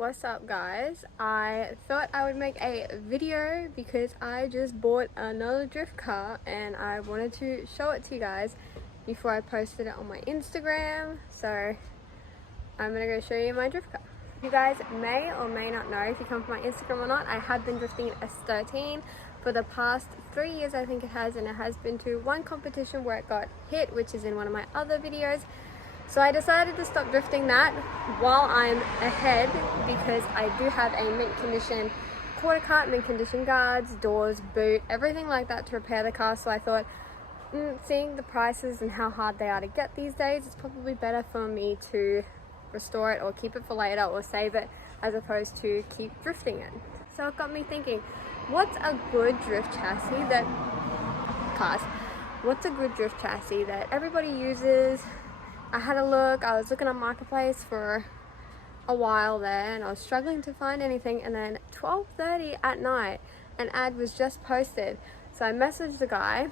What's up guys? I thought I would make a video because I just bought another drift car and I wanted to show it to you guys before I posted it on my Instagram. So I'm gonna go show you my drift car. You guys may or may not know, if you come from my Instagram or not, I have been drifting an S13 for the past 3 years, I think it has, and it has been to one competition where it got hit, which is in one of my other videos. So I decided to stop drifting that while I'm ahead because I do have a mint condition quarter cart, mint condition guards, doors, boot, everything like that to repair the car. So I thought, seeing the prices and how hard they are to get these days, it's probably better for me to restore it or keep it for later or save it as opposed to keep drifting it. So it got me thinking, what's a good drift chassis that everybody uses? I had a look, I was looking on Marketplace for a while there and I was struggling to find anything, and then 12:30 at night an ad was just posted. So I messaged the guy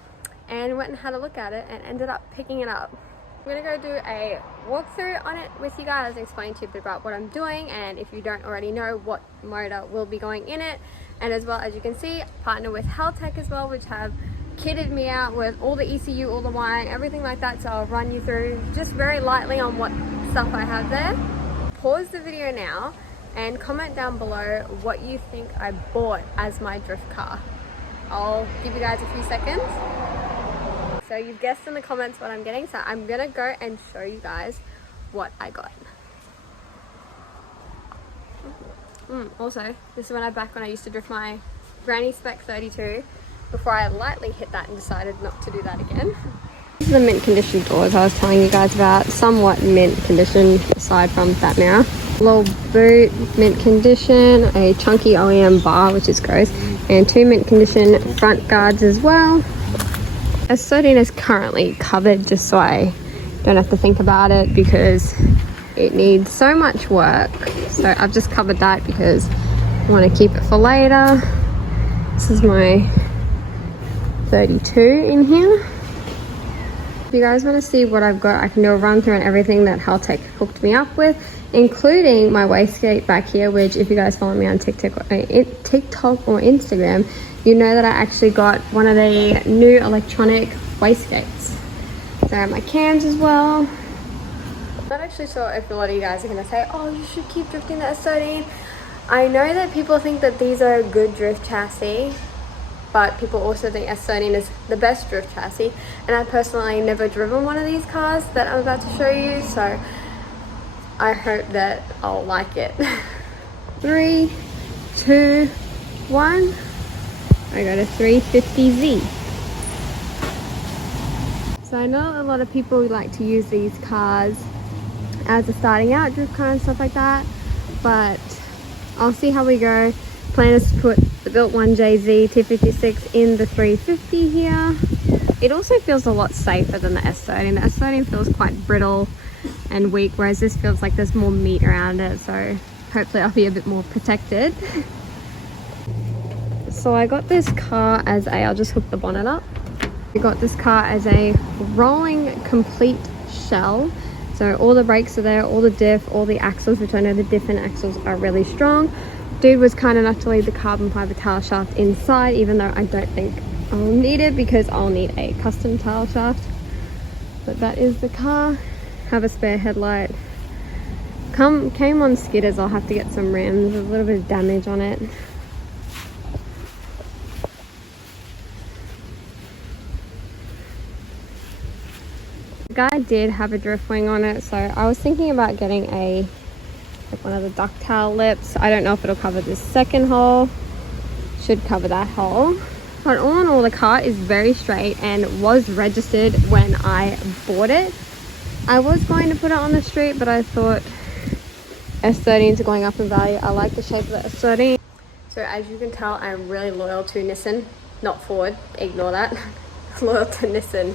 and went and had a look at it and ended up picking it up. I'm gonna go do a walkthrough on it with you guys, explain to you a bit about what I'm doing, and if you don't already know, what motor will be going in it. And as well, as you can see, partner with Haltech as well, which have kitted me out with all the ECU, all the wiring, everything like that. So I'll run you through just very lightly on what stuff I have there. Pause the video now and comment down below what you think I bought as my drift car. I'll give you guys a few seconds. So you've guessed in the comments what I'm getting, so I'm gonna go and show you guys what I got. Also, this is when I used to drift my Granny Spec 32 before I lightly hit that and decided not to do that again. This is the mint condition doors I was telling you guys about, somewhat mint condition aside from that mirror. Little boot, mint condition, a chunky OEM bar, which is gross, and 2 mint condition front guards as well. S13 is currently covered just so I don't have to think about it because it needs so much work. So I've just covered that because I want to keep it for later. This is my 32 in here. If you guys want to see what I've got, I can do a run through on everything that Haltech hooked me up with, including my wastegate back here, which if you guys follow me on TikTok or Instagram, you know that I actually got one of the new electronic wastegates. So I have my cams as well. I'm not actually sure if a lot of you guys are going to say, oh, you should keep drifting the S13. I know that people think that these are a good drift chassis, but people also think S13 is the best drift chassis, and I personally never driven one of these cars that I'm about to show you, so I hope that I'll like it. 3, 2, 1. I got a 350Z. So I know a lot of people like to use these cars as a starting out drift car and stuff like that, but I'll see how we go. Plan is to put the built 1JZ 256 in the 350 here. It also feels a lot safer than the S13. The S13 feels quite brittle and weak, whereas this feels like there's more meat around it, so hopefully I'll be a bit more protected. So I got this car as I'll just hook the bonnet up. We got this car as a rolling complete shell. So all the brakes are there, all the diff, all the axles, which I know the diff and axles are really strong. Dude was kind enough to leave the carbon fiber tail shaft inside, even though I don't think I'll need it because I'll need a custom tail shaft. But that is the car. Have a spare headlight. Came on skidders. I'll have to get some rims. There's a little bit of damage on it. The guy did have a drift wing on it, so I was thinking about getting one of the ducktail lips. I don't know if it'll cover this second hole. Should cover that hole. But all in all, the car is very straight and was registered when I bought it. I was going to put it on the street, but I thought S13s are going up in value. I like the shape of the S13. So as you can tell, I'm really loyal to Nissan, not Ford. Ignore that. Loyal to Nissan.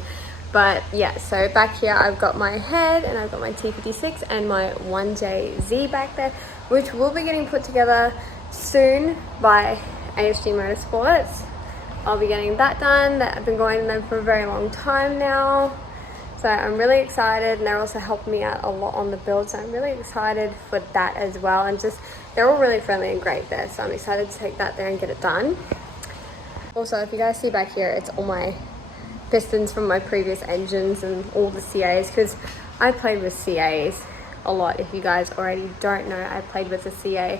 But yeah, so back here I've got my head and I've got my T56 and my 1JZ back there, which will be getting put together soon by ASG Motorsports. I'll be getting that done. I've been going to them for a very long time now. So I'm really excited, and they're also helping me out a lot on the build, so I'm really excited for that as well. And just, they're all really friendly and great there, so I'm excited to take that there and get it done. Also, if you guys see back here, it's all my pistons from my previous engines and all the CAs, because I played with CAs a lot. If you guys already don't know, I played with a CA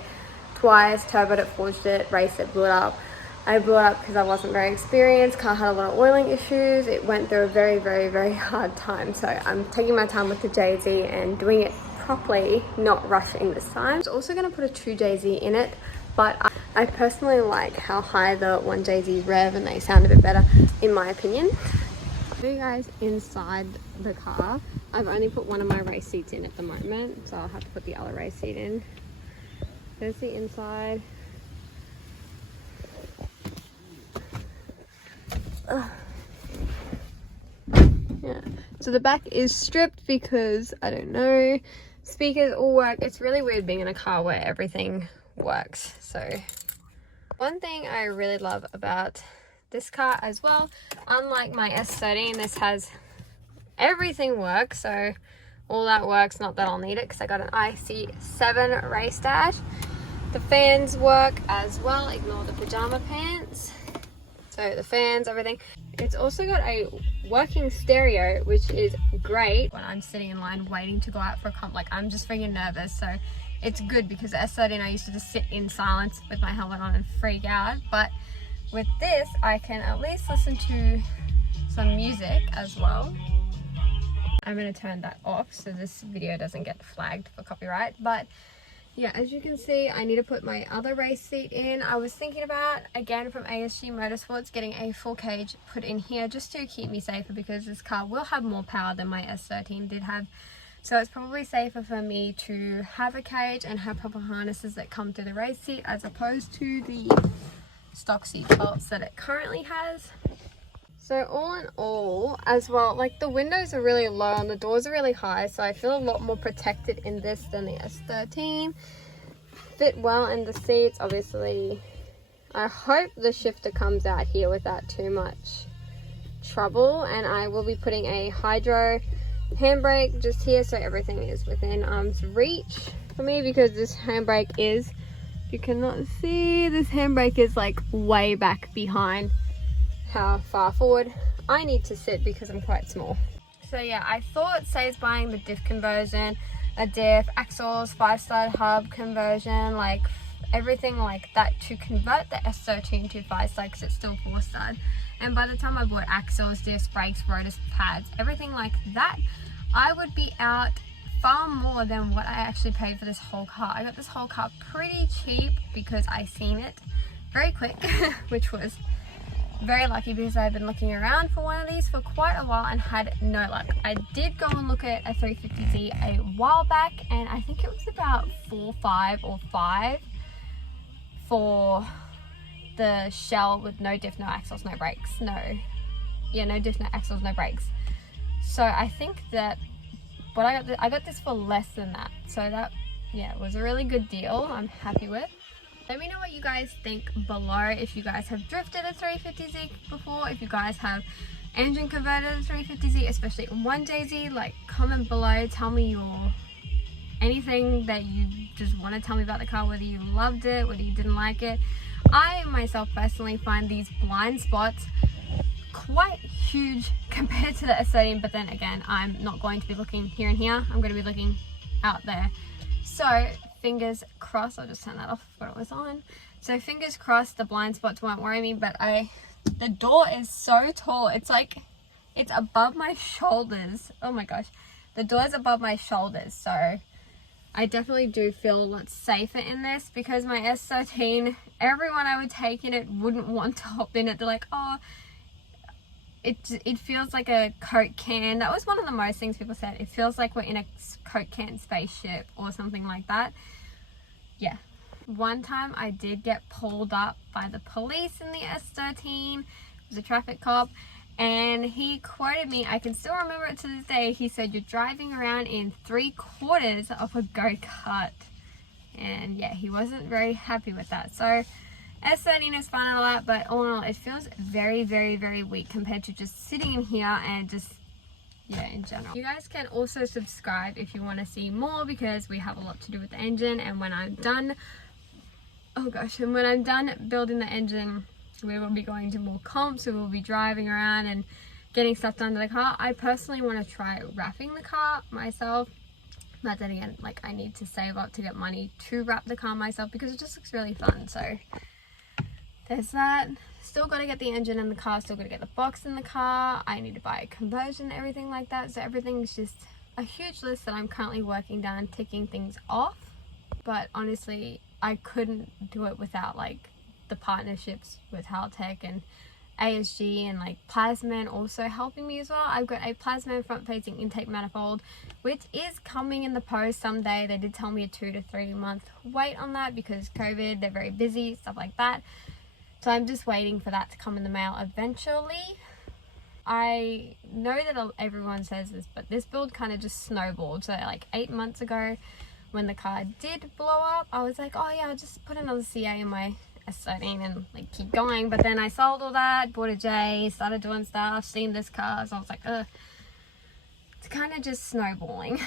twice, turboed it, forged it, raced it, blew it up. I blew it up because I wasn't very experienced. Car had a lot of oiling issues. It went through a very, very, very hard time. So I'm taking my time with the JZ and doing it properly, not rushing this time. I was also going to put a 2JZ in it, but I personally like how high the 1JZ rev, and they sound a bit better in my opinion. For you guys inside the car, I've only put one of my race seats in at the moment, so I'll have to put the other race seat in. There's the inside. Yeah, so the back is stripped because I don't know, speakers all work. It's really weird being in a car where everything works. So one thing I really love about this car as well, unlike my S13, this has everything works. So all that works, not that I'll need it because I got an IC7 race dash. The fans work as well, ignore the pajama pants. So the fans, everything. It's also got a working stereo, which is great when I'm sitting in line waiting to go out for a comp. Like, I'm just freaking nervous, so it's good because the S13 I used to just sit in silence with my helmet on and freak out. But with this, I can at least listen to some music as well. I'm going to turn that off so this video doesn't get flagged for copyright. But yeah, as you can see, I need to put my other race seat in. I was thinking about, again from ASG Motorsports, getting a full cage put in here just to keep me safer, because this car will have more power than my S13 did have. So it's probably safer for me to have a cage and have proper harnesses that come through the race seat, as opposed to the stock seat belts that it currently has. So all in all, as well, like the windows are really low and the doors are really high, so I feel a lot more protected in this than the S13. Fit well in the seats, obviously. I hope the shifter comes out here without too much trouble, and I will be putting a hydro handbrake just here so everything is within arm's reach for me, because this handbrake is, if you cannot see, this handbrake is like way back behind how far forward I need to sit because I'm quite small. So yeah, I thought saves buying the diff conversion, a diff, axles, 5-star hub conversion, like everything like that to convert the S13 to 5-star, because it's still 4-star. And by the time I bought axles, diffs, brakes, rotors, pads, everything like that, I would be out far more than what I actually paid for this whole car. I got this whole car pretty cheap because I seen it very quick, which was very lucky because I've been looking around for one of these for quite a while and had no luck. I did go and look at a 350Z a while back, and I think it was about 4.5 or 5 for the shell with no diff, no axles, no brakes. No diff, no axles, no brakes. So I think that what I got this for less than that. So that, yeah, was a really good deal. I'm happy with. Let me know what you guys think below, if you guys have drifted a 350Z before, if you guys have engine converted a 350Z, especially 1JZ, like comment below, tell me anything that you just want to tell me about the car, whether you loved it, whether you didn't like it. I myself personally find these blind spots quite huge compared to the S13, but then again, I'm not going to be looking here and here, I'm going to be looking out there. So fingers crossed, I'll just turn that off before it was on. So fingers crossed the blind spots won't worry me, but the door is so tall, it's like, it's above my shoulders. Oh my gosh, the door is above my shoulders, so I definitely do feel a lot safer in this, because my S13, everyone I would take in it wouldn't want to hop in it. They're like, oh, it feels like a Coke can. That was one of the most things people said. It feels like we're in a Coke can spaceship or something like that. Yeah. One time I did get pulled up by the police in the S13. It was a traffic cop, and he quoted me, I can still remember it to this day. He said, "You're driving around in 3/4 of a go-kart." And yeah, he wasn't very happy with that. So S13 is fun and all that, but all in all, it feels very, very, very weak compared to just sitting in here and just, yeah, in general. You guys can also subscribe if you want to see more, because we have a lot to do with the engine, and when I'm done, oh gosh, and when I'm done building the engine, we will be going to more comps, we will be driving around and getting stuff done to the car. I personally want to try wrapping the car myself, but then again, like, I need to save up to get money to wrap the car myself because it just looks really fun. So there's that. Still got to get the engine in the car, still got to get the box in the car. I need to buy a conversion, everything like that. So everything's just a huge list that I'm currently working down, ticking things off. But honestly, I couldn't do it without like the partnerships with Haltech and ASG and like Plazmaman also helping me as well. I've got a Plazmaman front facing intake manifold, which is coming in the post someday. They did tell me a 2 to 3 month wait on that because COVID, they're very busy, stuff like that. So I'm just waiting for that to come in the mail eventually. I know that everyone says this, but this build kind of just snowballed. So like 8 months ago when the car did blow up, I was like, oh yeah, I'll just put another CA in my S13 and like keep going. But then I sold all that, bought a J, started doing stuff, seen this car, so I was like, ugh, it's kind of just snowballing.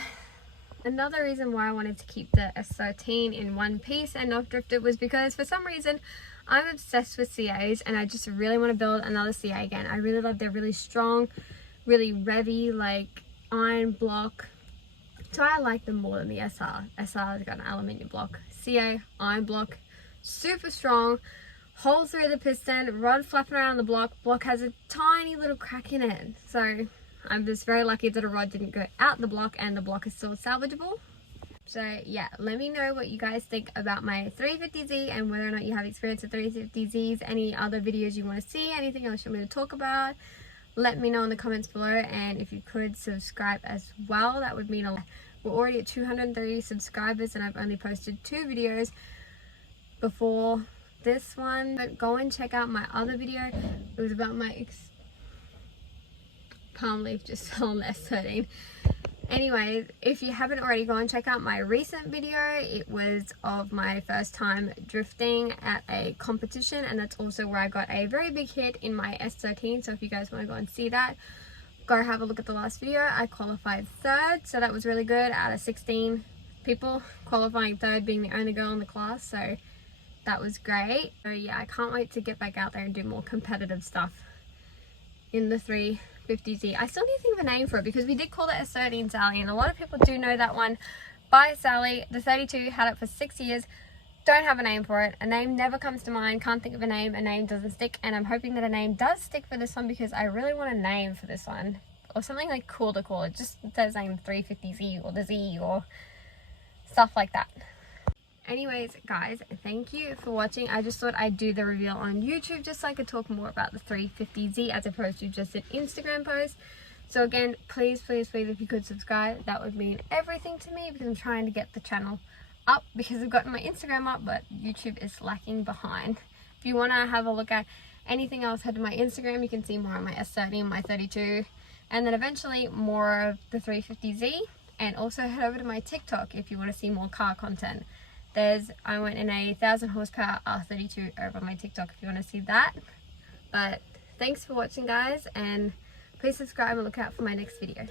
Another reason why I wanted to keep the S13 in one piece and not drift it was because for some reason I'm obsessed with CAs and I just really want to build another CA again. I really love, they're really strong, really revvy, like iron block. So I like them more than the SR. SR has got an aluminium block. CA, iron block, super strong, holes through the piston, rod flapping around the block. Block has a tiny little crack in it. So I'm just very lucky that a rod didn't go out the block and the block is still salvageable. So yeah, let me know what you guys think about my 350Z and whether or not you have experience with 350Zs, any other videos you want to see, anything else you want me to talk about. Let me know in the comments below, and if you could subscribe as well, that would mean a lot. We're already at 230 subscribers and I've only posted 2 videos before this one. But go and check out my other video. It was about my palm leaf just fell on the S13. Anyways, if you haven't already, go and check out my recent video. It was of my first time drifting at a competition, and that's also where I got a very big hit in my S13. So if you guys want to go and see that, go have a look at the last video. I qualified 3rd, so that was really good out of 16 people, qualifying 3rd, being the only girl in the class. So that was great. So yeah, I can't wait to get back out there and do more competitive stuff in the 350Z. I still need to think of a name for it because we did call it S13 Sally, and a lot of people do know that one by Sally. The 32 had it for 6 years. Don't have a name for it. A name never comes to mind. Can't think of a name. A name doesn't stick, and I'm hoping that a name does stick for this one because I really want a name for this one, or something like cool to call it. Just instead of saying 350Z or the Z or stuff like that. Anyways, guys, thank you for watching. I just thought I'd do the reveal on YouTube just so I could talk more about the 350Z as opposed to just an Instagram post. So again, please, please, please, if you could subscribe, that would mean everything to me because I'm trying to get the channel up because I've gotten my Instagram up, but YouTube is lacking behind. If you want to have a look at anything else, head to my Instagram. You can see more on my S30, my 32, and then eventually more of the 350Z. And also head over to my TikTok if you want to see more car content. I went in a 1000 horsepower R32 over on my TikTok if you want to see that. But thanks for watching, guys, and please subscribe and look out for my next video.